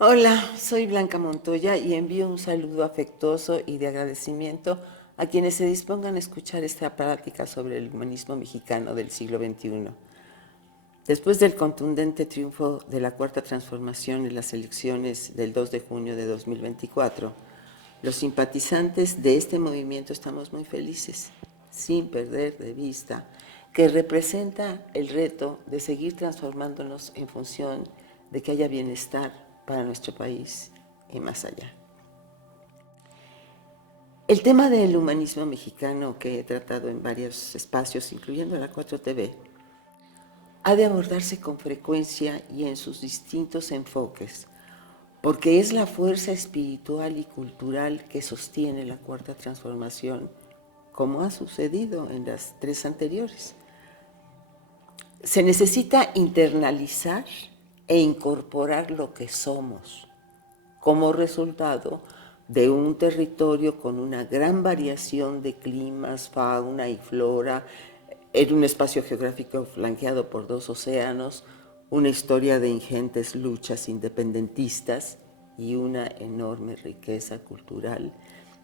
Hola, soy Blanca Montoya y envío un saludo afectuoso y de agradecimiento a quienes se dispongan a escuchar esta plática sobre el humanismo mexicano del siglo XXI. Después del contundente triunfo de la Cuarta Transformación en las elecciones del 2 de junio de 2024, los simpatizantes de este movimiento estamos muy felices, sin perder de vista que representa el reto de seguir transformándonos en función de que haya bienestar para nuestro país y más allá. El tema del humanismo mexicano que he tratado en varios espacios, incluyendo la 4TV, ha de abordarse con frecuencia y en sus distintos enfoques, porque es la fuerza espiritual y cultural que sostiene la Cuarta Transformación, como ha sucedido en las tres anteriores. Se necesita internalizar e incorporar lo que somos como resultado de un territorio con una gran variación de climas, fauna y flora, en un espacio geográfico flanqueado por dos océanos, una historia de ingentes luchas independentistas y una enorme riqueza cultural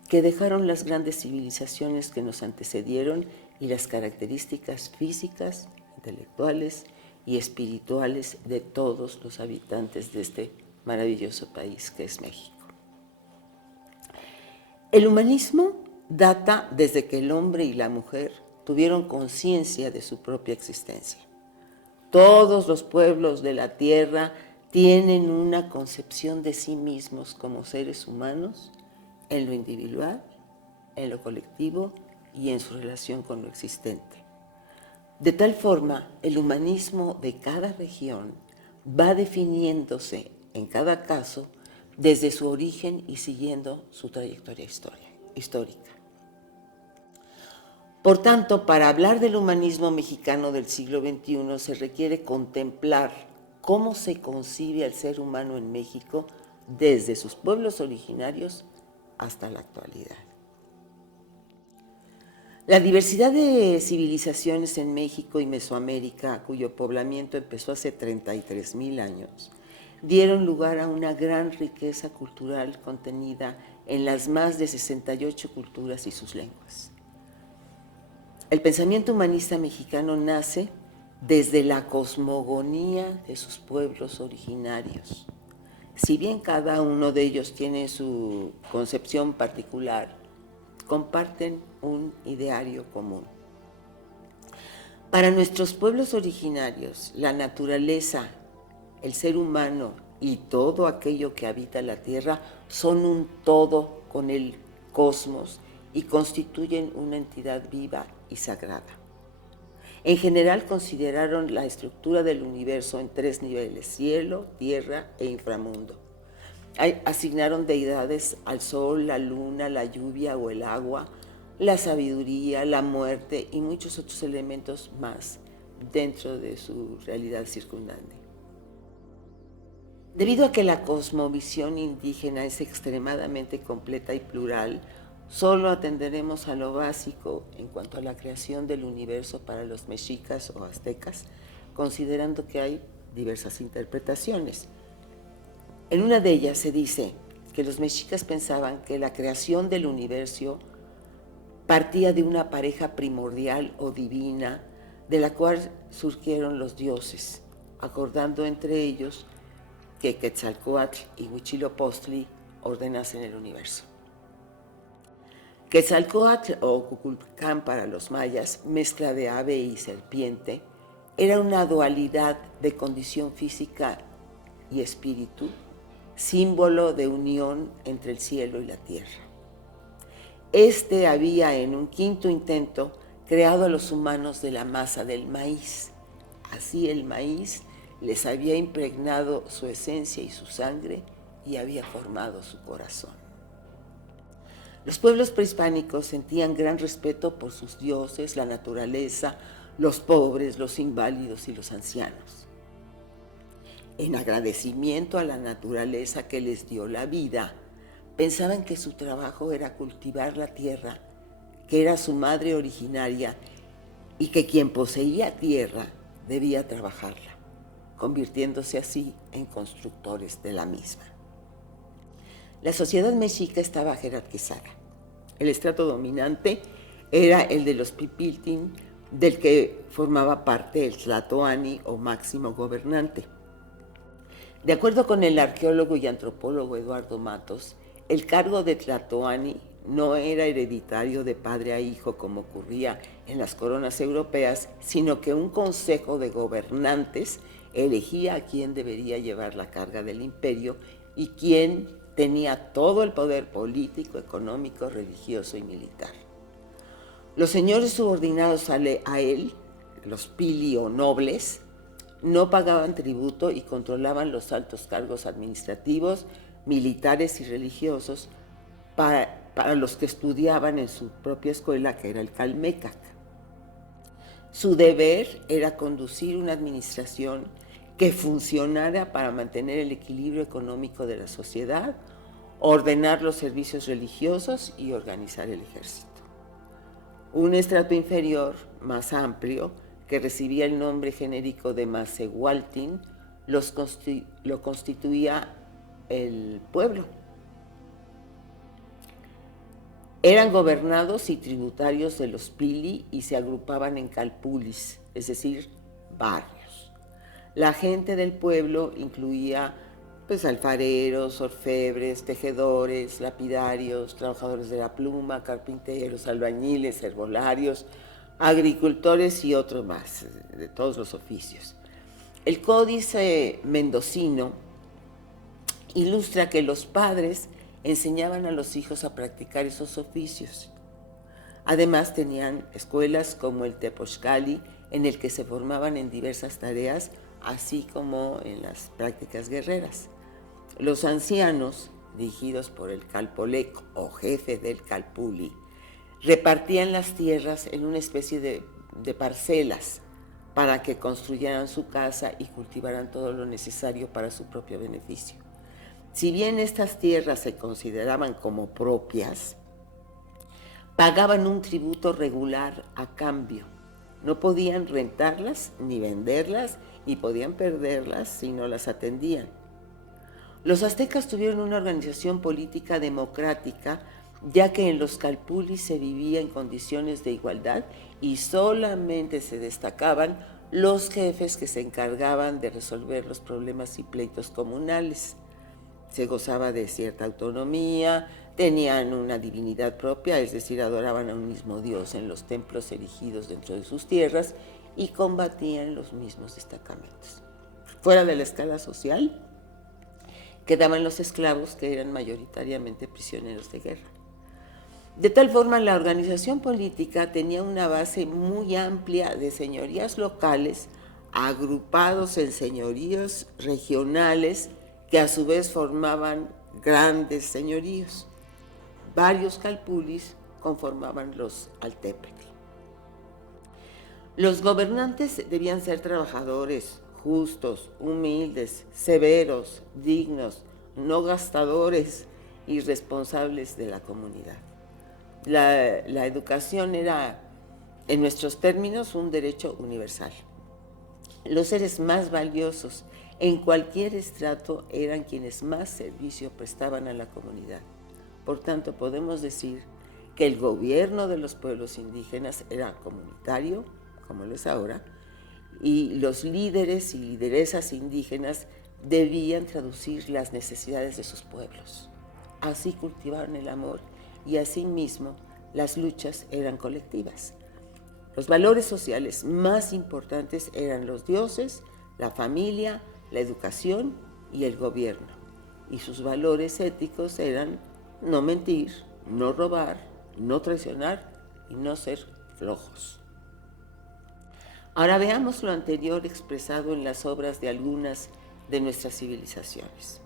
que dejaron las grandes civilizaciones que nos antecedieron y las características físicas, intelectuales y espirituales de todos los habitantes de este maravilloso país que es México. El humanismo data desde que el hombre y la mujer tuvieron conciencia de su propia existencia. Todos los pueblos de la tierra tienen una concepción de sí mismos como seres humanos en lo individual, en lo colectivo y en su relación con lo existente. De tal forma, el humanismo de cada región va definiéndose en cada caso desde su origen y siguiendo su trayectoria histórica. Por tanto, para hablar del humanismo mexicano del siglo XXI se requiere contemplar cómo se concibe al ser humano en México desde sus pueblos originarios hasta la actualidad. La diversidad de civilizaciones en México y Mesoamérica, cuyo poblamiento empezó hace 33,000 años, dieron lugar a una gran riqueza cultural contenida en las más de 68 culturas y sus lenguas. El pensamiento humanista mexicano nace desde la cosmogonía de sus pueblos originarios. Si bien cada uno de ellos tiene su concepción particular, comparten un ideario común. Para nuestros pueblos originarios, la naturaleza, el ser humano y todo aquello que habita la tierra son un todo con el cosmos y constituyen una entidad viva y sagrada. En general consideraron la estructura del universo en tres niveles: cielo, tierra e inframundo. Asignaron deidades al sol, la luna, la lluvia o el agua, la sabiduría, la muerte y muchos otros elementos más dentro de su realidad circundante. Debido a que la cosmovisión indígena es extremadamente completa y plural, solo atenderemos a lo básico en cuanto a la creación del universo para los mexicas o aztecas, considerando que hay diversas interpretaciones. En una de ellas se dice que los mexicas pensaban que la creación del universo partía de una pareja primordial o divina de la cual surgieron los dioses, acordando entre ellos que Quetzalcóatl y Huitzilopochtli ordenasen el universo. Quetzalcóatl, o Cuculcán para los mayas, mezcla de ave y serpiente, era una dualidad de condición física y espíritu, símbolo de unión entre el cielo y la tierra. Este había, en un quinto intento, creado a los humanos de la masa del maíz. Así el maíz les había impregnado su esencia y su sangre y había formado su corazón. Los pueblos prehispánicos sentían gran respeto por sus dioses, la naturaleza, los pobres, los inválidos y los ancianos. En agradecimiento a la naturaleza que les dio la vida, pensaban que su trabajo era cultivar la tierra, que era su madre originaria, y que quien poseía tierra debía trabajarla, convirtiéndose así en constructores de la misma. La sociedad mexica estaba jerarquizada. El estrato dominante era el de los pipiltin, del que formaba parte el tlatoani o máximo gobernante. De acuerdo con el arqueólogo y antropólogo Eduardo Matos, el cargo de tlatoani no era hereditario de padre a hijo como ocurría en las coronas europeas, sino que un consejo de gobernantes elegía a quién debería llevar la carga del imperio y quién tenía todo el poder político, económico, religioso y militar. Los señores subordinados a él, los pili o nobles, no pagaban tributo y controlaban los altos cargos administrativos, militares y religiosos para los que estudiaban en su propia escuela, que era el Calmecac. Su deber era conducir una administración que funcionara para mantener el equilibrio económico de la sociedad, ordenar los servicios religiosos y organizar el ejército. Un estrato inferior, más amplio, que recibía el nombre genérico de Macehualtin, lo constituía el pueblo. Eran gobernados y tributarios de los pili y se agrupaban en calpulis, es decir, barrios. La gente del pueblo incluía alfareros, orfebres, tejedores, lapidarios, trabajadores de la pluma, carpinteros, albañiles, herbolarios, agricultores y otros más, de todos los oficios. El Códice Mendocino ilustra que los padres enseñaban a los hijos a practicar esos oficios. Además tenían escuelas como el Tepochcali, en el que se formaban en diversas tareas, así como en las prácticas guerreras. Los ancianos, dirigidos por el Calpolec o jefe del Calpuli, repartían las tierras en una especie de parcelas para que construyeran su casa y cultivaran todo lo necesario para su propio beneficio. Si bien estas tierras se consideraban como propias, pagaban un tributo regular a cambio. No podían rentarlas ni venderlas y podían perderlas si no las atendían. Los aztecas tuvieron una organización política democrática, ya que en los calpulis se vivía en condiciones de igualdad y solamente se destacaban los jefes que se encargaban de resolver los problemas y pleitos comunales. Se gozaba de cierta autonomía, tenían una divinidad propia, es decir, adoraban a un mismo Dios en los templos erigidos dentro de sus tierras y combatían los mismos destacamentos. Fuera de la escala social, quedaban los esclavos, que eran mayoritariamente prisioneros de guerra. De tal forma, la organización política tenía una base muy amplia de señorías locales, agrupados en señoríos regionales, que a su vez formaban grandes señoríos. Varios calpulis conformaban los altepetl. Los gobernantes debían ser trabajadores, justos, humildes, severos, dignos, no gastadores y responsables de la comunidad. La educación era, en nuestros términos, un derecho universal. Los seres más valiosos en cualquier estrato eran quienes más servicio prestaban a la comunidad. Por tanto, podemos decir que el gobierno de los pueblos indígenas era comunitario, como lo es ahora, y los líderes y lideresas indígenas debían traducir las necesidades de sus pueblos. Así cultivaron el amor y asimismo las luchas eran colectivas. Los valores sociales más importantes eran los dioses, la familia, la educación y el gobierno. Y sus valores éticos eran no mentir, no robar, no traicionar y no ser flojos. Ahora veamos lo anterior expresado en las obras de algunas de nuestras civilizaciones.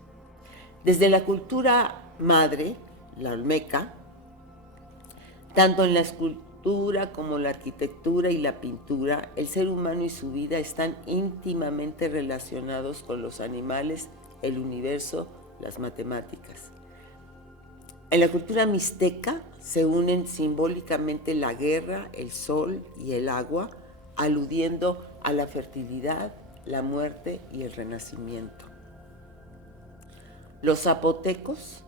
Desde la cultura madre, la olmeca, tanto en la escultura como la arquitectura y la pintura, el ser humano y su vida están íntimamente relacionados con los animales, el universo, las matemáticas. En la cultura mixteca se unen simbólicamente la guerra, el sol y el agua, aludiendo a la fertilidad, la muerte y el renacimiento. Los zapotecos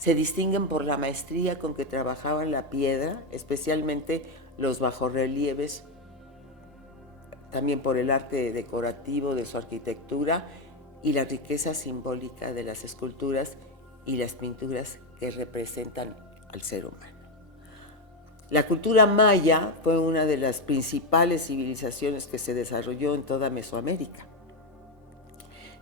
Se distinguen por la maestría con que trabajaban la piedra, especialmente los bajorrelieves, también por el arte decorativo de su arquitectura y la riqueza simbólica de las esculturas y las pinturas que representan al ser humano. La cultura maya fue una de las principales civilizaciones que se desarrolló en toda Mesoamérica.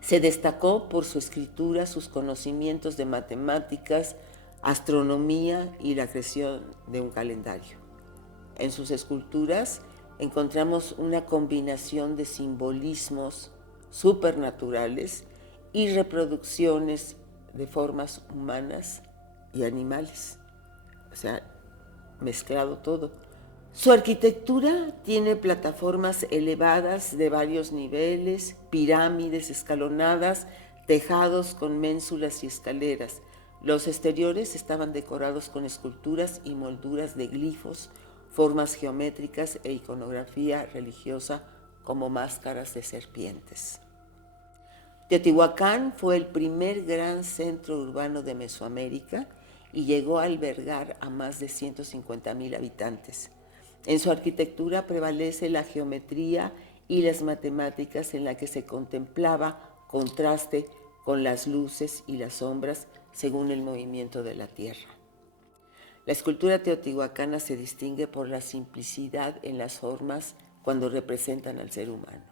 Se destacó por su escritura, sus conocimientos de matemáticas, astronomía y la creación de un calendario. En sus esculturas encontramos una combinación de simbolismos supernaturales y reproducciones de formas humanas y animales. O sea, mezclado todo. Su arquitectura tiene plataformas elevadas de varios niveles, pirámides escalonadas, tejados con ménsulas y escaleras. Los exteriores estaban decorados con esculturas y molduras de glifos, formas geométricas e iconografía religiosa como máscaras de serpientes. Teotihuacán fue el primer gran centro urbano de Mesoamérica y llegó a albergar a más de 150,000 habitantes. En su arquitectura prevalece la geometría y las matemáticas en la que se contemplaba contraste con las luces y las sombras según el movimiento de la tierra. La escultura teotihuacana se distingue por la simplicidad en las formas cuando representan al ser humano.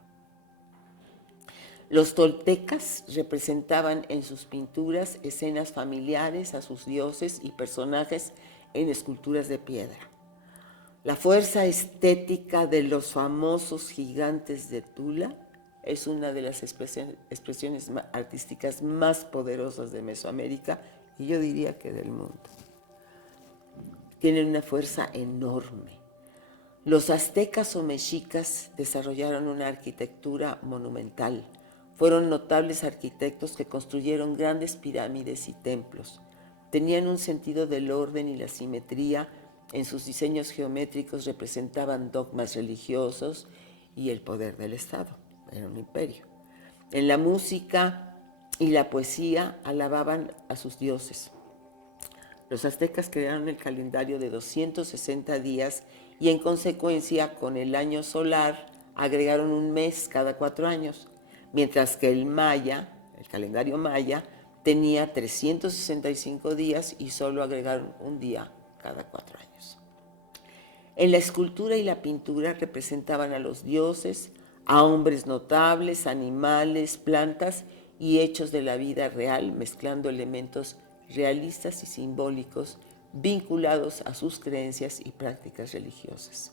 Los toltecas representaban en sus pinturas escenas familiares a sus dioses y personajes en esculturas de piedra. La fuerza estética de los famosos gigantes de Tula es una de las expresiones artísticas más poderosas de Mesoamérica y yo diría que del mundo. Tienen una fuerza enorme. Los aztecas o mexicas desarrollaron una arquitectura monumental. Fueron notables arquitectos que construyeron grandes pirámides y templos. Tenían un sentido del orden y la simetría. En sus diseños geométricos representaban dogmas religiosos y el poder del Estado. Era un imperio. En la música y la poesía alababan a sus dioses. Los aztecas crearon el calendario de 260 días y en consecuencia con el año solar agregaron un mes cada 4 años, mientras que el calendario maya, tenía 365 días y solo agregaron un día cada 4 años. En la escultura y la pintura representaban a los dioses, a hombres notables, animales, plantas y hechos de la vida real, mezclando elementos realistas y simbólicos vinculados a sus creencias y prácticas religiosas.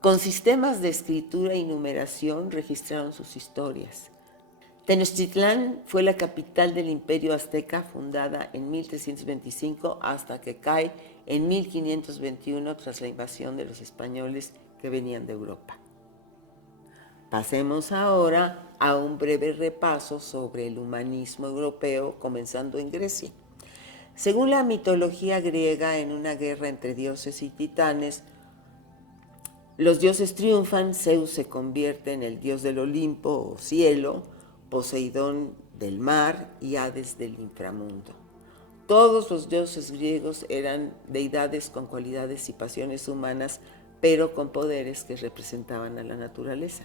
Con sistemas de escritura y numeración registraron sus historias. Tenochtitlán fue la capital del Imperio Azteca, fundada en 1325 hasta que cae en 1521 tras la invasión de los españoles que venían de Europa. Pasemos ahora a un breve repaso sobre el humanismo europeo, comenzando en Grecia. Según la mitología griega, en una guerra entre dioses y titanes, los dioses triunfan, Zeus se convierte en el dios del Olimpo o cielo, Poseidón del mar y Hades del inframundo. Todos los dioses griegos eran deidades con cualidades y pasiones humanas, pero con poderes que representaban a la naturaleza.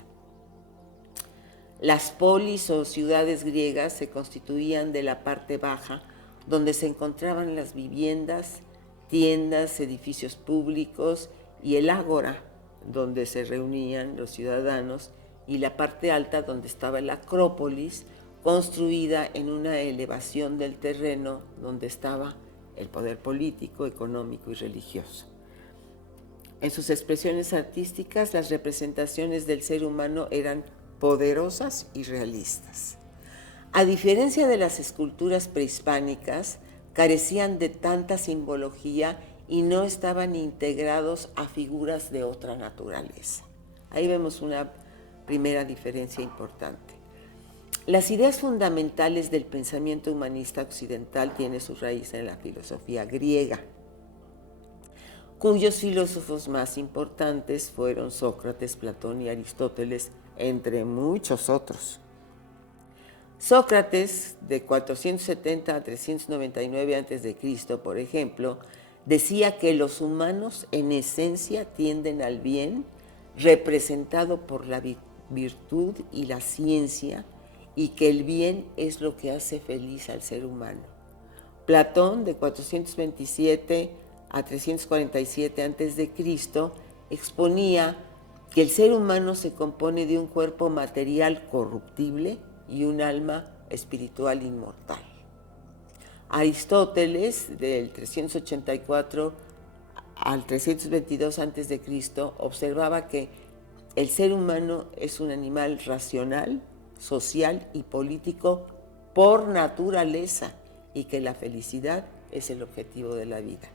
Las polis o ciudades griegas se constituían de la parte baja, donde se encontraban las viviendas, tiendas, edificios públicos y el ágora, donde se reunían los ciudadanos, y la parte alta, donde estaba la Acrópolis, construida en una elevación del terreno donde estaba el poder político, económico y religioso. En sus expresiones artísticas, las representaciones del ser humano eran poderosas y realistas. A diferencia de las esculturas prehispánicas, carecían de tanta simbología y no estaban integrados a figuras de otra naturaleza. Ahí vemos una primera diferencia importante. Las ideas fundamentales del pensamiento humanista occidental tienen su raíz en la filosofía griega, cuyos filósofos más importantes fueron Sócrates, Platón y Aristóteles, entre muchos otros. Sócrates, de 470 a 399 a.C., por ejemplo, decía que los humanos en esencia tienden al bien, representado por la virtud y la ciencia, y que el bien es lo que hace feliz al ser humano. Platón, de 427 a 347 a.C., exponía que el ser humano se compone de un cuerpo material corruptible y un alma espiritual inmortal. Aristóteles, del 384 al 322 a.C., observaba que el ser humano es un animal racional, social y político por naturaleza, y que la felicidad es el objetivo de la vida.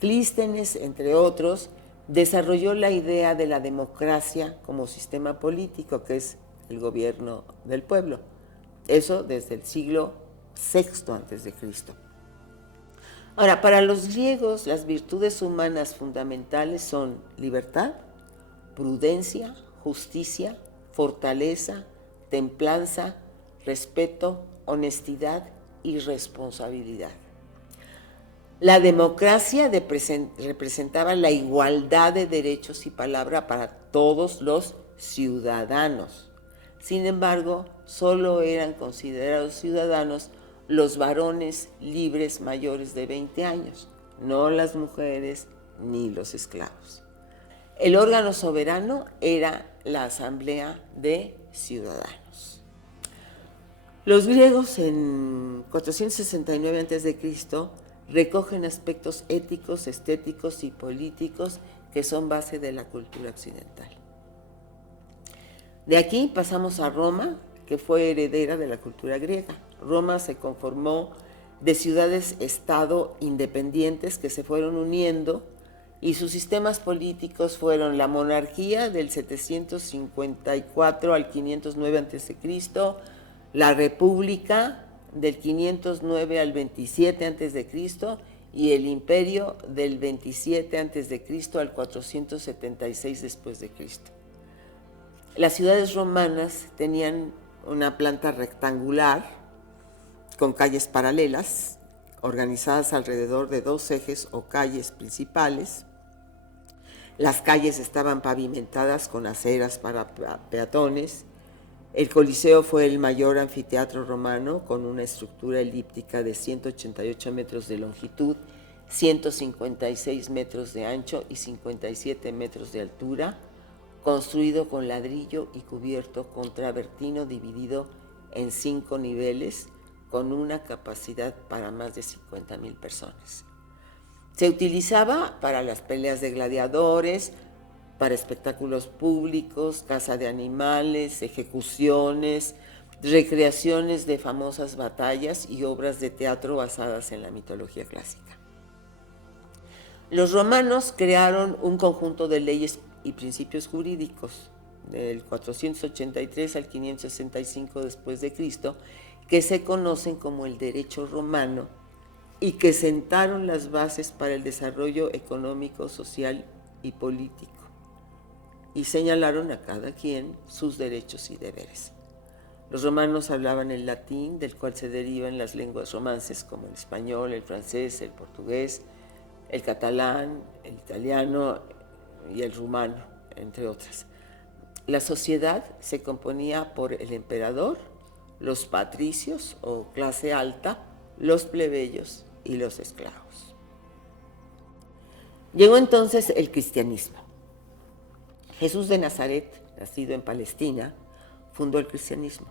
Clístenes, entre otros, desarrolló la idea de la democracia como sistema político, que es el gobierno del pueblo. Eso desde el siglo VI a.C. Ahora, para los griegos, las virtudes humanas fundamentales son libertad, prudencia, justicia, fortaleza, templanza, respeto, honestidad y responsabilidad. La democracia representaba la igualdad de derechos y palabra para todos los ciudadanos. Sin embargo, solo eran considerados ciudadanos los varones libres mayores de 20 años, no las mujeres ni los esclavos. El órgano soberano era la Asamblea de Ciudadanos. Los griegos en 469 a.C. recogen aspectos éticos, estéticos y políticos que son base de la cultura occidental. De aquí pasamos a Roma, que fue heredera de la cultura griega. Roma se conformó de ciudades-estado independientes que se fueron uniendo, y sus sistemas políticos fueron la monarquía del 754 al 509 a.C., la república del 509 al 27 a.C. y el imperio del 27 a.C. al 476 después de Cristo. Las ciudades romanas tenían una planta rectangular con calles paralelas, organizadas alrededor de dos ejes o calles principales. Las calles estaban pavimentadas con aceras para peatones. El Coliseo fue el mayor anfiteatro romano, con una estructura elíptica de 188 metros de longitud, 156 metros de ancho y 57 metros de altura, construido con ladrillo y cubierto con travertino dividido en 5 niveles, con una capacidad para más de 50,000 personas. Se utilizaba para las peleas de gladiadores, para espectáculos públicos, caza de animales, ejecuciones, recreaciones de famosas batallas y obras de teatro basadas en la mitología clásica. Los romanos crearon un conjunto de leyes y principios jurídicos del 483 al 565 después de Cristo, que se conocen como el derecho romano y que sentaron las bases para el desarrollo económico, social y político, y señalaron a cada quien sus derechos y deberes. Los romanos hablaban el latín, del cual se derivan las lenguas romances como el español, el francés, el portugués, el catalán, el italiano y el rumano, entre otras. La sociedad se componía por el emperador, los patricios o clase alta, los plebeyos y los esclavos. Llegó entonces el cristianismo. Jesús de Nazaret, nacido en Palestina, fundó el cristianismo.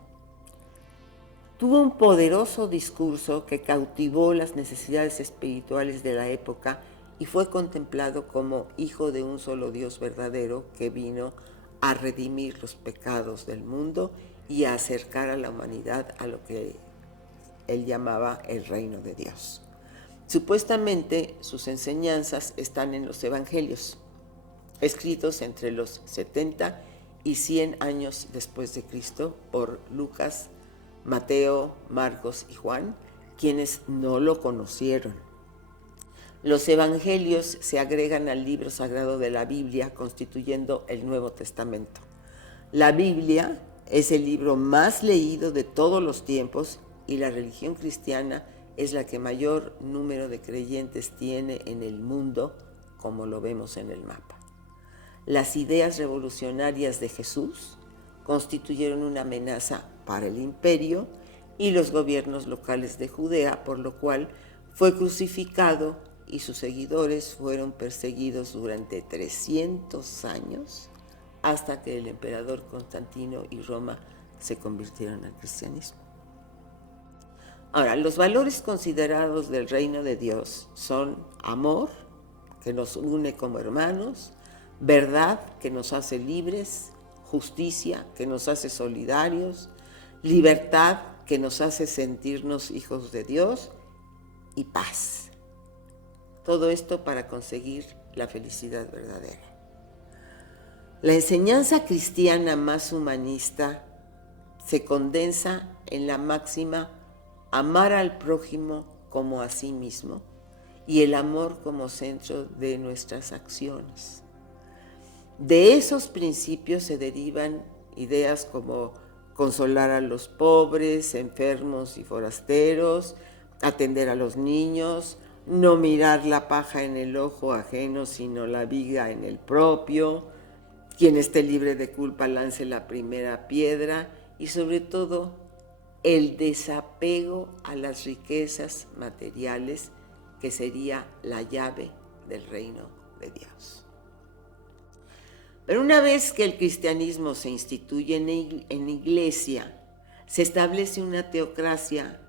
Tuvo un poderoso discurso que cautivó las necesidades espirituales de la época y fue contemplado como hijo de un solo Dios verdadero que vino a redimir los pecados del mundo y a acercar a la humanidad a lo que él llamaba el reino de Dios. Supuestamente sus enseñanzas están en los evangelios, escritos entre los 70 y 100 años después de Cristo por Lucas, Mateo, Marcos y Juan, quienes no lo conocieron. Los evangelios se agregan al libro sagrado de la Biblia, constituyendo el Nuevo Testamento. La Biblia Es el libro más leído de todos los tiempos y la religión cristiana es la que mayor número de creyentes tiene en el mundo, como lo vemos en el mapa. Las ideas revolucionarias de Jesús constituyeron una amenaza para el imperio y los gobiernos locales de Judea, por lo cual fue crucificado y sus seguidores fueron perseguidos durante 300 años hasta que el emperador Constantino y Roma se convirtieron al cristianismo. Ahora, los valores considerados del reino de Dios son amor, que nos une como hermanos, verdad, que nos hace libres, justicia, que nos hace solidarios, libertad, que nos hace sentirnos hijos de Dios, y paz. Todo esto para conseguir la felicidad verdadera. La enseñanza cristiana más humanista se condensa en la máxima amar al prójimo como a sí mismo y el amor como centro de nuestras acciones. De esos principios se derivan ideas como consolar a los pobres, enfermos y forasteros, atender a los niños, no mirar la paja en el ojo ajeno, sino la viga en el propio, quien esté libre de culpa lance la primera piedra y sobre todo el desapego a las riquezas materiales, que sería la llave del reino de Dios. Pero una vez que el cristianismo se instituye en iglesia, se establece una teocracia,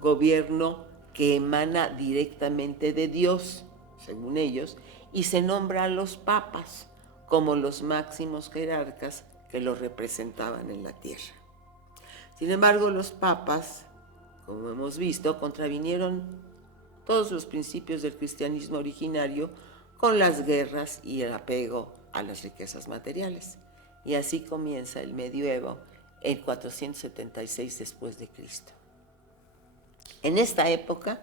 gobierno que emana directamente de Dios, según ellos, y se nombra a los papas como los máximos jerarcas que los representaban en la tierra. Sin embargo, los papas, como hemos visto, contravinieron todos los principios del cristianismo originario con las guerras y el apego a las riquezas materiales. Y así comienza el medioevo en 476 después de Cristo. En esta época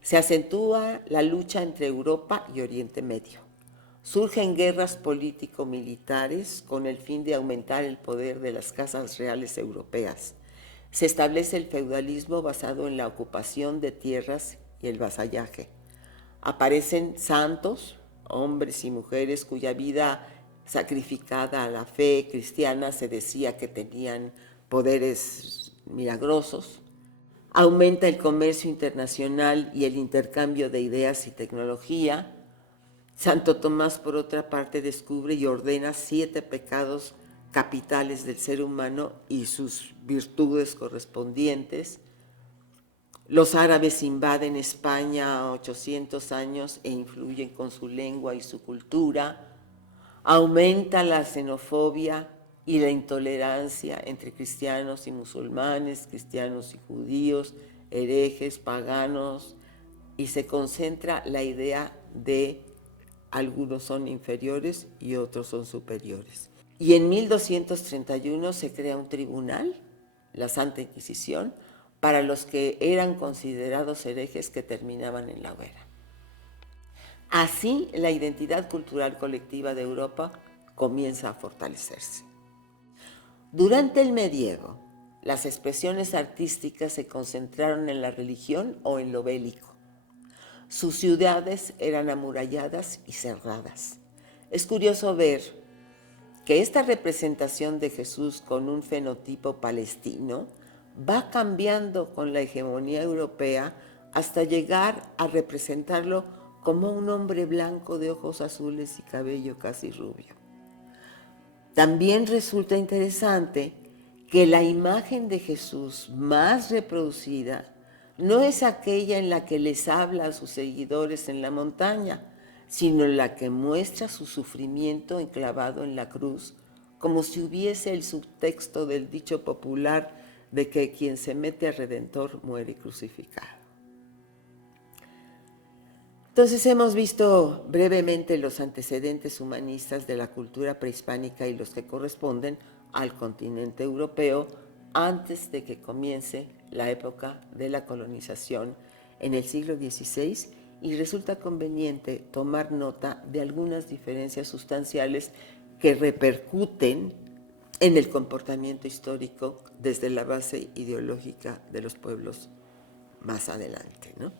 se acentúa la lucha entre Europa y Oriente Medio. Surgen guerras político-militares con el fin de aumentar el poder de las casas reales europeas. Se establece el feudalismo basado en la ocupación de tierras y el vasallaje. Aparecen santos, hombres y mujeres cuya vida sacrificada a la fe cristiana se decía que tenían poderes milagrosos. Aumenta el comercio internacional y el intercambio de ideas y tecnología. Santo Tomás, por otra parte, descubre y ordena 7 pecados capitales del ser humano y sus virtudes correspondientes. Los árabes invaden España a 800 años e influyen con su lengua y su cultura. Aumenta la xenofobia y la intolerancia entre cristianos y musulmanes, cristianos y judíos, herejes, paganos, y se concentra la idea de algunos son inferiores y otros son superiores. Y en 1231 se crea un tribunal, la Santa Inquisición, para los que eran considerados herejes que terminaban en la hoguera. Así, la identidad cultural colectiva de Europa comienza a fortalecerse. Durante el medievo, las expresiones artísticas se concentraron en la religión o en lo bélico. Sus ciudades eran amuralladas y cerradas. Es curioso ver que esta representación de Jesús con un fenotipo palestino va cambiando con la hegemonía europea hasta llegar a representarlo como un hombre blanco de ojos azules y cabello casi rubio. También resulta interesante que la imagen de Jesús más reproducida no es aquella en la que les habla a sus seguidores en la montaña, sino la que muestra su sufrimiento enclavado en la cruz, como si hubiese el subtexto del dicho popular de que quien se mete al Redentor muere crucificado. Entonces hemos visto brevemente los antecedentes humanistas de la cultura prehispánica y los que corresponden al continente europeo antes de que comience la época de la colonización en el siglo XVI, y resulta conveniente tomar nota de algunas diferencias sustanciales que repercuten en el comportamiento histórico desde la base ideológica de los pueblos más adelante, ¿no?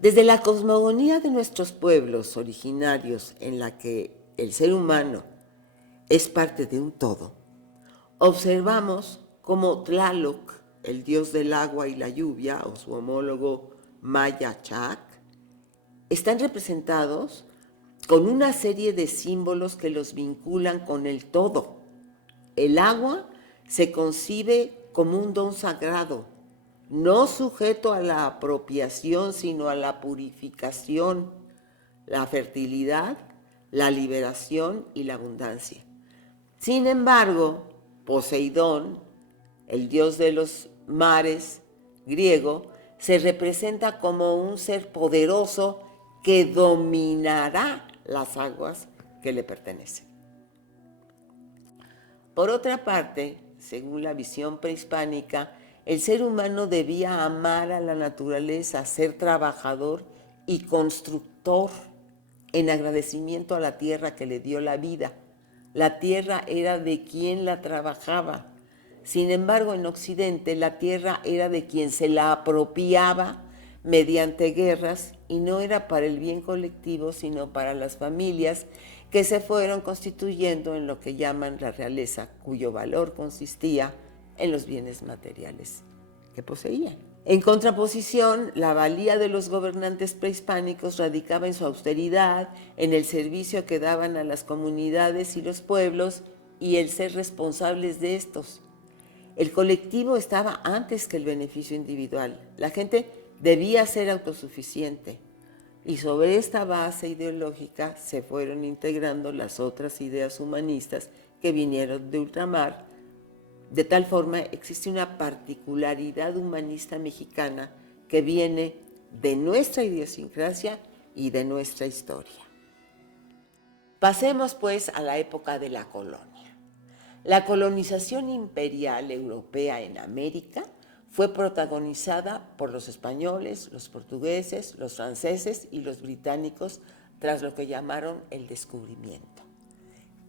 Desde la cosmogonía de nuestros pueblos originarios, en la que el ser humano es parte de un todo, observamos cómo Tlaloc, el dios del agua y la lluvia, o su homólogo maya Chac, están representados con una serie de símbolos que los vinculan con el todo. El agua se concibe como un don sagrado, no sujeto a la apropiación, sino a la purificación, la fertilidad, la liberación y la abundancia. Sin embargo, Poseidón, el dios de los mares griego, se representa como un ser poderoso que dominará las aguas que le pertenecen. Por otra parte, según la visión prehispánica, el ser humano debía amar a la naturaleza, ser trabajador y constructor en agradecimiento a la tierra que le dio la vida. La tierra era de quien la trabajaba. Sin embargo, en Occidente, la tierra era de quien se la apropiaba mediante guerras y no era para el bien colectivo, sino para las familias que se fueron constituyendo en lo que llaman la realeza, cuyo valor consistía en los bienes materiales que poseían. En contraposición, la valía de los gobernantes prehispánicos radicaba en su austeridad, en el servicio que daban a las comunidades y los pueblos y el ser responsables de estos. El colectivo estaba antes que el beneficio individual. La gente debía ser autosuficiente. Y sobre esta base ideológica se fueron integrando las otras ideas humanistas que vinieron de ultramar. De tal forma, existe una particularidad humanista mexicana que viene de nuestra idiosincrasia y de nuestra historia. Pasemos, pues, a la época de la colonia. La colonización imperial europea en América fue protagonizada por los españoles, los portugueses, los franceses y los británicos tras lo que llamaron el descubrimiento.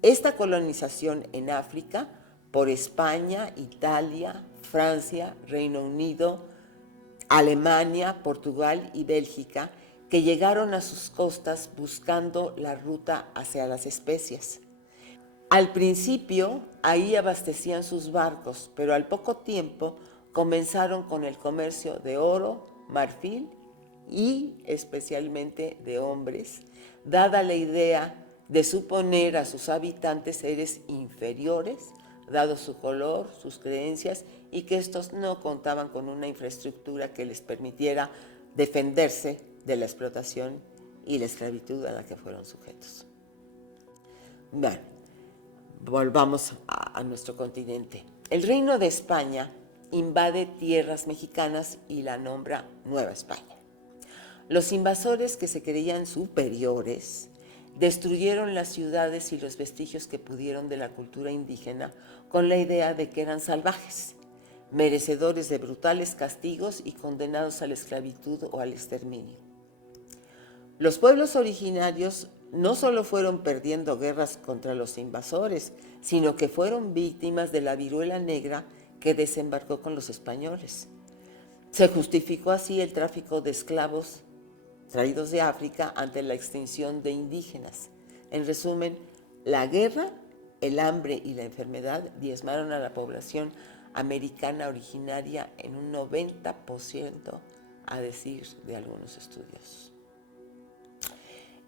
Esta colonización en África por España, Italia, Francia, Reino Unido, Alemania, Portugal y Bélgica, que llegaron a sus costas buscando la ruta hacia las especias. Al principio, ahí abastecían sus barcos, pero al poco tiempo comenzaron con el comercio de oro, marfil y especialmente de hombres, dada la idea de suponer a sus habitantes seres inferiores, dado su color, sus creencias, y que estos no contaban con una infraestructura que les permitiera defenderse de la explotación y la esclavitud a la que fueron sujetos. Bueno, volvamos a nuestro continente. El Reino de España invade tierras mexicanas y la nombra Nueva España. Los invasores, que se creían superiores, destruyeron las ciudades y los vestigios que pudieron de la cultura indígena con la idea de que eran salvajes, merecedores de brutales castigos y condenados a la esclavitud o al exterminio. Los pueblos originarios no solo fueron perdiendo guerras contra los invasores, sino que fueron víctimas de la viruela negra que desembarcó con los españoles. Se justificó así el tráfico de esclavos traídos de África ante la extinción de indígenas. En resumen, la guerra, el hambre y la enfermedad diezmaron a la población americana originaria en un 90%, a decir de algunos estudiosos.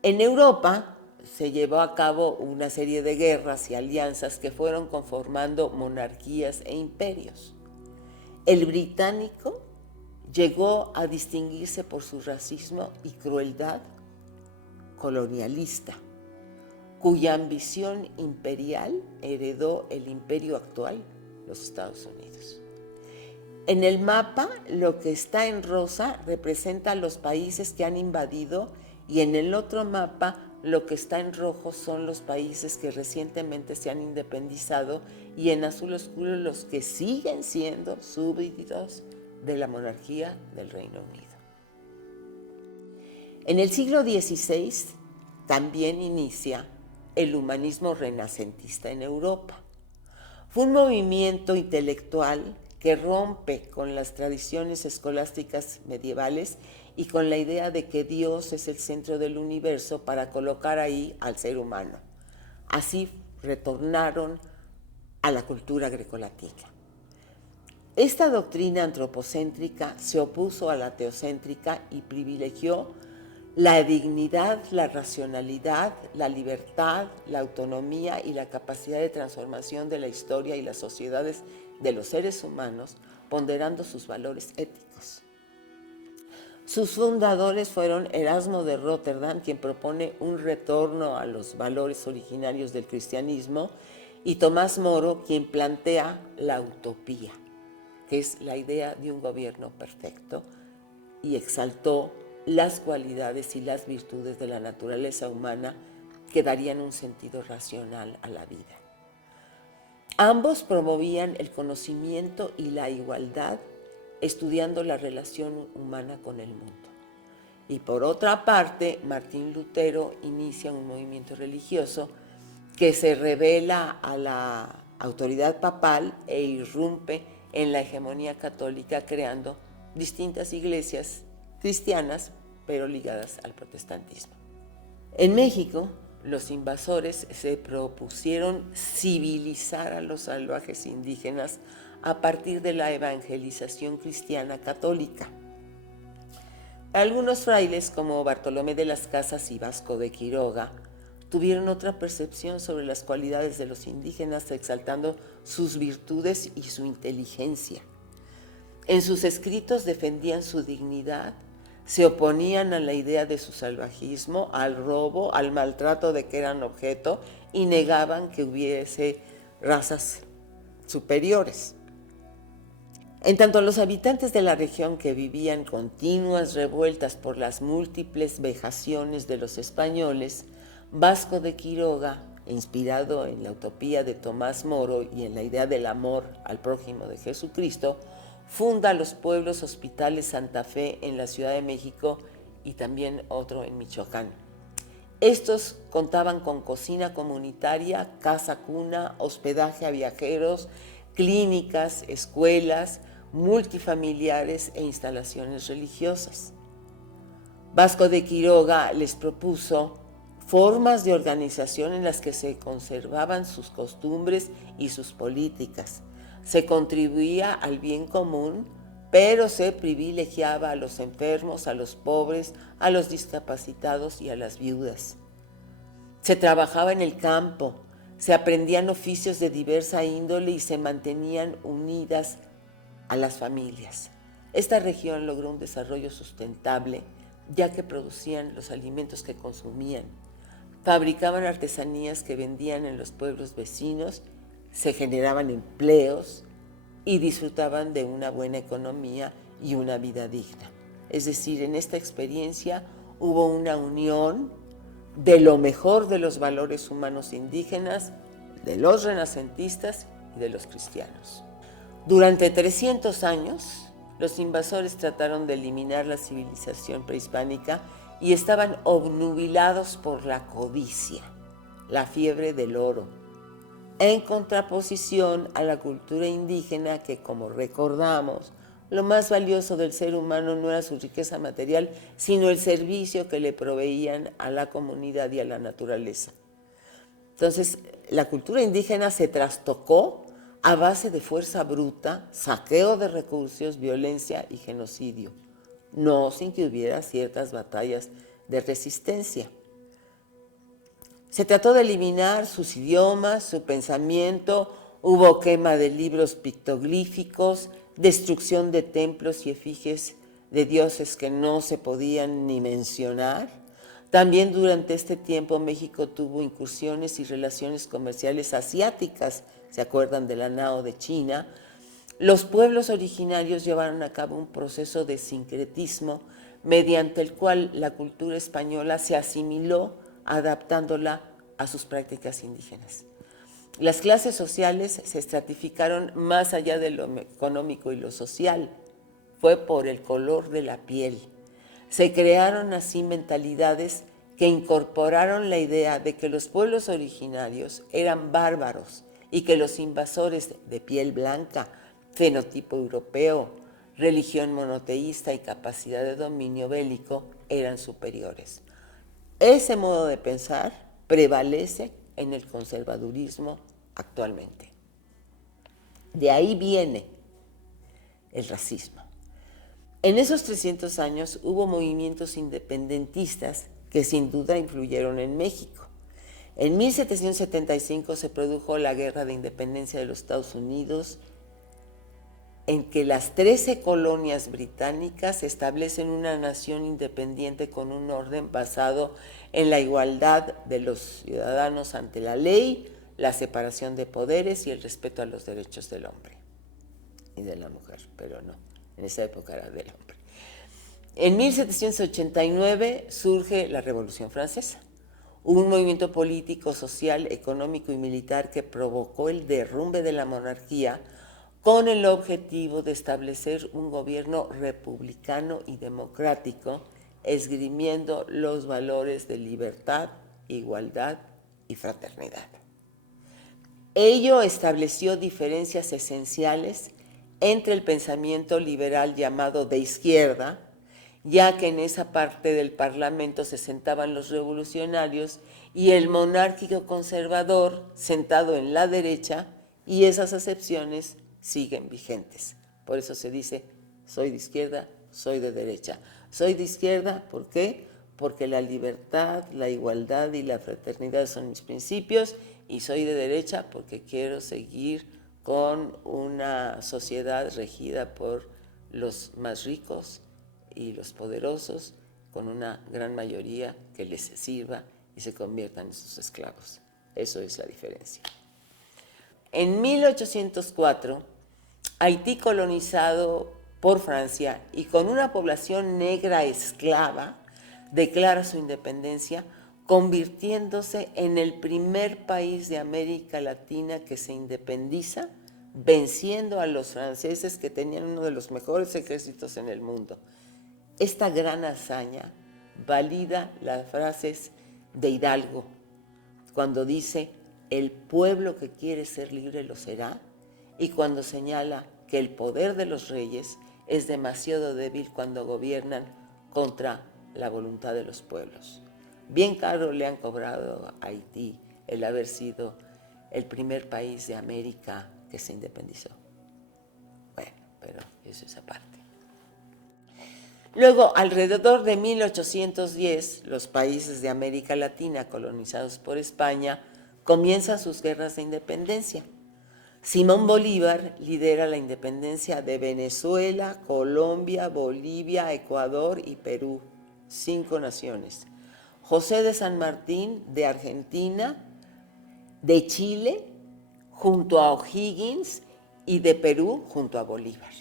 En Europa se llevó a cabo una serie de guerras y alianzas que fueron conformando monarquías e imperios. El británico llegó a distinguirse por su racismo y crueldad colonialista, cuya ambición imperial heredó el imperio actual, los Estados Unidos. En el mapa, lo que está en rosa representa los países que han invadido, y en el otro mapa, lo que está en rojo son los países que recientemente se han independizado, y en azul oscuro los que siguen siendo súbditos de la monarquía del Reino Unido. En el siglo XVI también inicia el humanismo renacentista en Europa. Fue un movimiento intelectual que rompe con las tradiciones escolásticas medievales y con la idea de que Dios es el centro del universo para colocar ahí al ser humano. Así retornaron a la cultura grecolatina. Esta doctrina antropocéntrica se opuso a la teocéntrica y privilegió la dignidad, la racionalidad, la libertad, la autonomía y la capacidad de transformación de la historia y las sociedades de los seres humanos, ponderando sus valores éticos. Sus fundadores fueron Erasmo de Róterdam, quien propone un retorno a los valores originarios del cristianismo, y Tomás Moro, quien plantea la utopía, que es la idea de un gobierno perfecto, y exaltó las cualidades y las virtudes de la naturaleza humana que darían un sentido racional a la vida. Ambos promovían el conocimiento y la igualdad, estudiando la relación humana con el mundo. Y por otra parte, Martín Lutero inicia un movimiento religioso que se revela a la autoridad papal e irrumpe en la hegemonía católica, creando distintas iglesias cristianas, pero ligadas al protestantismo. En México, los invasores se propusieron civilizar a los salvajes indígenas a partir de la evangelización cristiana católica. Algunos frailes, como Bartolomé de las Casas y Vasco de Quiroga, tuvieron otra percepción sobre las cualidades de los indígenas, exaltando sus virtudes y su inteligencia. En sus escritos defendían su dignidad, se oponían a la idea de su salvajismo, al robo, al maltrato de que eran objeto, y negaban que hubiese razas superiores. En tanto, los habitantes de la región, que vivían continuas revueltas por las múltiples vejaciones de los españoles, Vasco de Quiroga, inspirado en la utopía de Tomás Moro y en la idea del amor al prójimo de Jesucristo, funda los pueblos hospitales Santa Fe en la Ciudad de México y también otro en Michoacán. Estos contaban con cocina comunitaria, casa cuna, hospedaje a viajeros, clínicas, escuelas, multifamiliares e instalaciones religiosas. Vasco de Quiroga les propuso formas de organización en las que se conservaban sus costumbres y sus políticas. Se contribuía al bien común, pero se privilegiaba a los enfermos, a los pobres, a los discapacitados y a las viudas. Se trabajaba en el campo, se aprendían oficios de diversa índole y se mantenían unidas a las familias. Esta región logró un desarrollo sustentable, ya que producían los alimentos que consumían. Fabricaban artesanías que vendían en los pueblos vecinos, se generaban empleos y disfrutaban de una buena economía y una vida digna. Es decir, en esta experiencia hubo una unión de lo mejor de los valores humanos indígenas, de los renacentistas y de los cristianos. Durante 300 años, los invasores trataron de eliminar la civilización prehispánica y estaban obnubilados por la codicia, la fiebre del oro, en contraposición a la cultura indígena que, como recordamos, lo más valioso del ser humano no era su riqueza material, sino el servicio que le proveían a la comunidad y a la naturaleza. Entonces, la cultura indígena se trastocó a base de fuerza bruta, saqueo de recursos, violencia y genocidio, no sin que hubiera ciertas batallas de resistencia. Se trató de eliminar sus idiomas, su pensamiento, hubo quema de libros pictoglíficos, destrucción de templos y efigies de dioses que no se podían ni mencionar. También durante este tiempo México tuvo incursiones y relaciones comerciales asiáticas, ¿se acuerdan de la Nao de China? Los pueblos originarios llevaron a cabo un proceso de sincretismo mediante el cual la cultura española se asimiló, adaptándola a sus prácticas indígenas. Las clases sociales se estratificaron más allá de lo económico y lo social. Fue por el color de la piel. Se crearon así mentalidades que incorporaron la idea de que los pueblos originarios eran bárbaros y que los invasores de piel blanca, fenotipo europeo, religión monoteísta y capacidad de dominio bélico eran superiores. Ese modo de pensar prevalece en el conservadurismo actualmente. De ahí viene el racismo. En esos 300 años hubo movimientos independentistas que sin duda influyeron en México. En 1775 se produjo la Guerra de Independencia de los Estados Unidos, en que las 13 colonias británicas establecen una nación independiente con un orden basado en la igualdad de los ciudadanos ante la ley, la separación de poderes y el respeto a los derechos del hombre y de la mujer, pero no, en esa época era del hombre. En 1789 surge la Revolución Francesa. Hubo un movimiento político, social, económico y militar que provocó el derrumbe de la monarquía con el objetivo de establecer un gobierno republicano y democrático, esgrimiendo los valores de libertad, igualdad y fraternidad. Ello estableció diferencias esenciales entre el pensamiento liberal llamado de izquierda, ya que en esa parte del Parlamento se sentaban los revolucionarios, y el monárquico conservador sentado en la derecha, y esas acepciones siguen vigentes. Por eso se dice, soy de izquierda, soy de derecha. Soy de izquierda, ¿por qué? Porque la libertad, la igualdad y la fraternidad son mis principios, y soy de derecha porque quiero seguir con una sociedad regida por los más ricos y los poderosos, con una gran mayoría que les sirva y se conviertan en sus esclavos. Eso es la diferencia. En 1804, Haití, colonizado por Francia y con una población negra esclava, declara su independencia, convirtiéndose en el primer país de América Latina que se independiza, venciendo a los franceses, que tenían uno de los mejores ejércitos en el mundo. Esta gran hazaña valida las frases de Hidalgo cuando dice, el pueblo que quiere ser libre lo será, y cuando señala que el poder de los reyes es demasiado débil cuando gobiernan contra la voluntad de los pueblos. Bien caro le han cobrado a Haití el haber sido el primer país de América que se independizó. Bueno, pero eso es aparte. Luego, alrededor de 1810, los países de América Latina colonizados por España comienzan sus guerras de independencia. Simón Bolívar lidera la independencia de Venezuela, Colombia, Bolivia, Ecuador y Perú, 5 naciones. José de San Martín de Argentina, de Chile junto a O'Higgins y de Perú junto a Bolívar.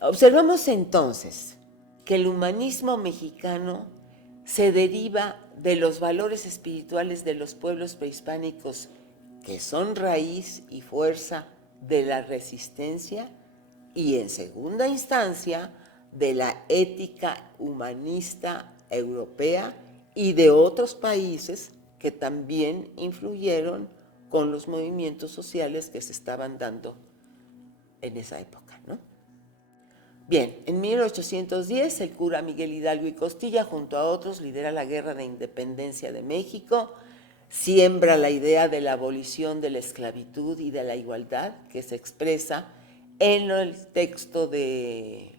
Observamos entonces que el humanismo mexicano se deriva de los valores espirituales de los pueblos prehispánicos, que son raíz y fuerza de la resistencia, y en segunda instancia de la ética humanista europea y de otros países que también influyeron con los movimientos sociales que se estaban dando en esa época, ¿no? Bien, en 1810 el cura Miguel Hidalgo y Costilla, junto a otros, lidera la Guerra de Independencia de México, siembra la idea de la abolición de la esclavitud y de la igualdad, que se expresa en el texto de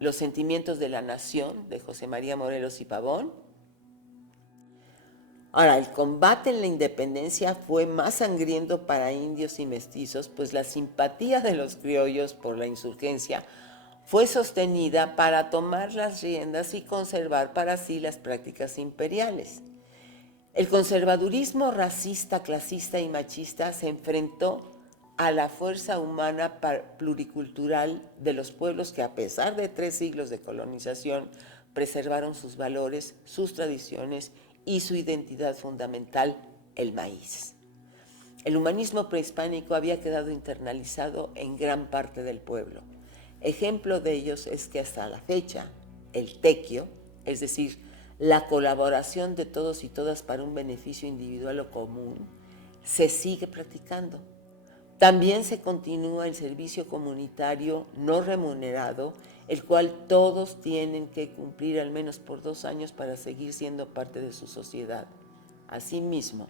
Los sentimientos de la nación, de José María Morelos y Pavón. Ahora, el combate en la independencia fue más sangriento para indios y mestizos, pues la simpatía de los criollos por la insurgencia fue sostenida para tomar las riendas y conservar para sí las prácticas imperiales. El conservadurismo racista, clasista y machista se enfrentó a la fuerza humana pluricultural de los pueblos que, a pesar de 3 siglos de colonización, preservaron sus valores, sus tradiciones y su identidad fundamental, el maíz. El humanismo prehispánico había quedado internalizado en gran parte del pueblo. Ejemplo de ellos es que hasta la fecha, el tequio, es decir, la colaboración de todos y todas para un beneficio individual o común, se sigue practicando. También se continúa el servicio comunitario no remunerado, el cual todos tienen que cumplir al menos por 2 años para seguir siendo parte de su sociedad. Asimismo,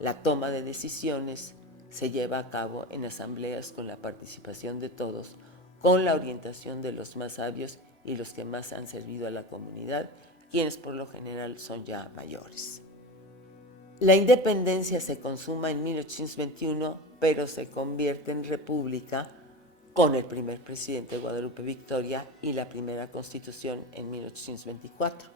la toma de decisiones se lleva a cabo en asambleas con la participación de todos, con la orientación de los más sabios y los que más han servido a la comunidad, quienes por lo general son ya mayores. La independencia se consuma en 1821, pero se convierte en república con el primer presidente Guadalupe Victoria y la primera constitución en 1824.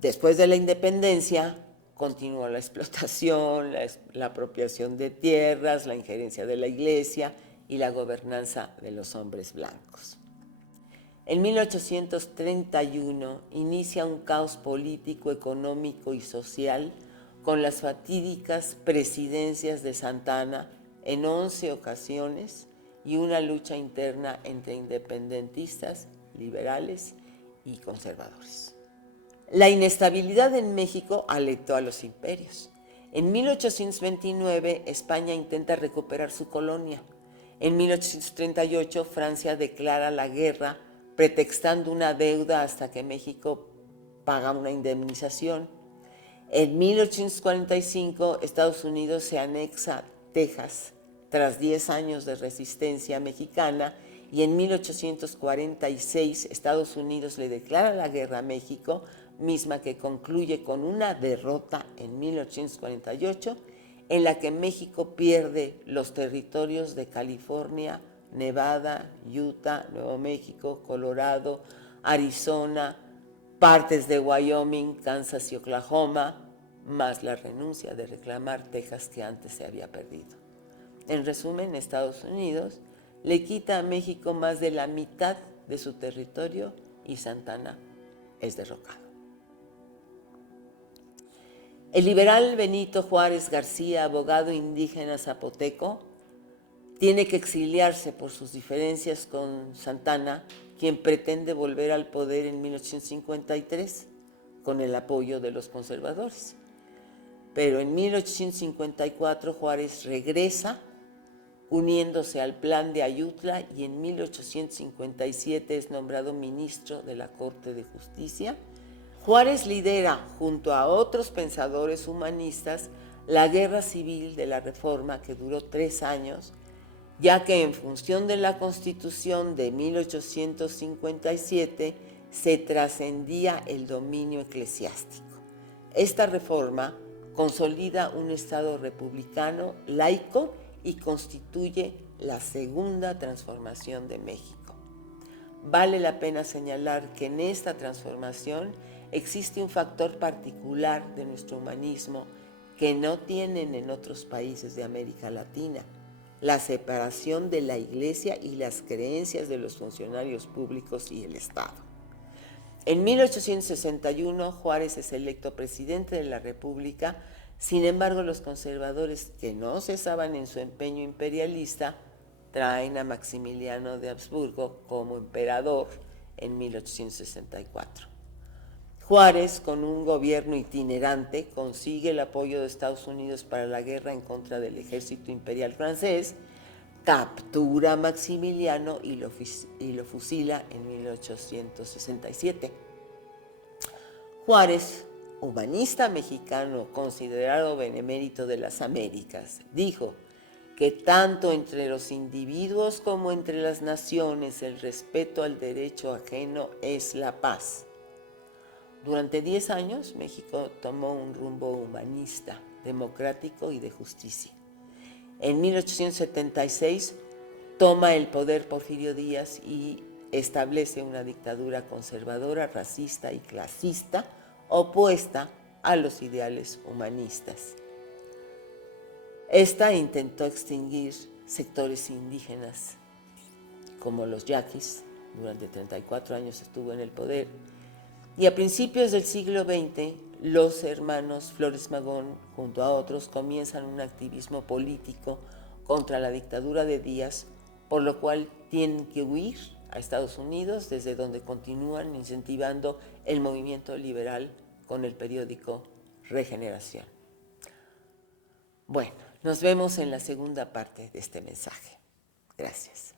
Después de la independencia, continuó la explotación, la apropiación de tierras, la injerencia de la iglesia y la gobernanza de los hombres blancos. En 1831 inicia un caos político, económico y social con las fatídicas presidencias de Santa Anna en 11 ocasiones y una lucha interna entre independentistas, liberales y conservadores. La inestabilidad en México alentó a los imperios. En 1829 España intenta recuperar su colonia. En 1838 Francia declara la guerra pretextando una deuda hasta que México paga una indemnización. En 1845 Estados Unidos se anexa Texas tras 10 años de resistencia mexicana y en 1846 Estados Unidos le declara la guerra a México, misma que concluye con una derrota en 1848 en la que México pierde los territorios de California, Nevada, Utah, Nuevo México, Colorado, Arizona, partes de Wyoming, Kansas y Oklahoma, más la renuncia de reclamar Texas que antes se había perdido. En resumen, Estados Unidos le quita a México más de la mitad de su territorio y Santa Anna es derrocado. El liberal Benito Juárez García, abogado indígena zapoteco, tiene que exiliarse por sus diferencias con Santa Anna, quien pretende volver al poder en 1853 con el apoyo de los conservadores. Pero en 1854 Juárez regresa uniéndose al plan de Ayutla y en 1857 es nombrado ministro de la Corte de Justicia. Juárez lidera, junto a otros pensadores humanistas, la Guerra Civil de la Reforma que duró 3 años, ya que en función de la Constitución de 1857 se trascendía el dominio eclesiástico. Esta reforma consolida un Estado republicano, laico y constituye la segunda transformación de México. Vale la pena señalar que en esta transformación existe un factor particular de nuestro humanismo que no tienen en otros países de América Latina: la separación de la Iglesia y las creencias de los funcionarios públicos y el Estado. En 1861 Juárez es electo presidente de la República. Sin embargo, los conservadores, que no cesaban en su empeño imperialista, traen a Maximiliano de Habsburgo como emperador en 1864. Juárez, con un gobierno itinerante, consigue el apoyo de Estados Unidos para la guerra en contra del ejército imperial francés, captura a Maximiliano y lo fusila en 1867. Juárez, humanista mexicano considerado benemérito de las Américas, dijo que tanto entre los individuos como entre las naciones el respeto al derecho ajeno es la paz. Durante 10 años, México tomó un rumbo humanista, democrático y de justicia. En 1876 toma el poder Porfirio Díaz y establece una dictadura conservadora, racista y clasista, opuesta a los ideales humanistas. Esta intentó extinguir sectores indígenas, como los yaquis. Durante 34 años estuvo en el poder. Y a principios del siglo XX, los hermanos Flores Magón, junto a otros, comienzan un activismo político contra la dictadura de Díaz, por lo cual tienen que huir a Estados Unidos, desde donde continúan incentivando el movimiento liberal con el periódico Regeneración. Bueno, nos vemos en la segunda parte de este mensaje. Gracias.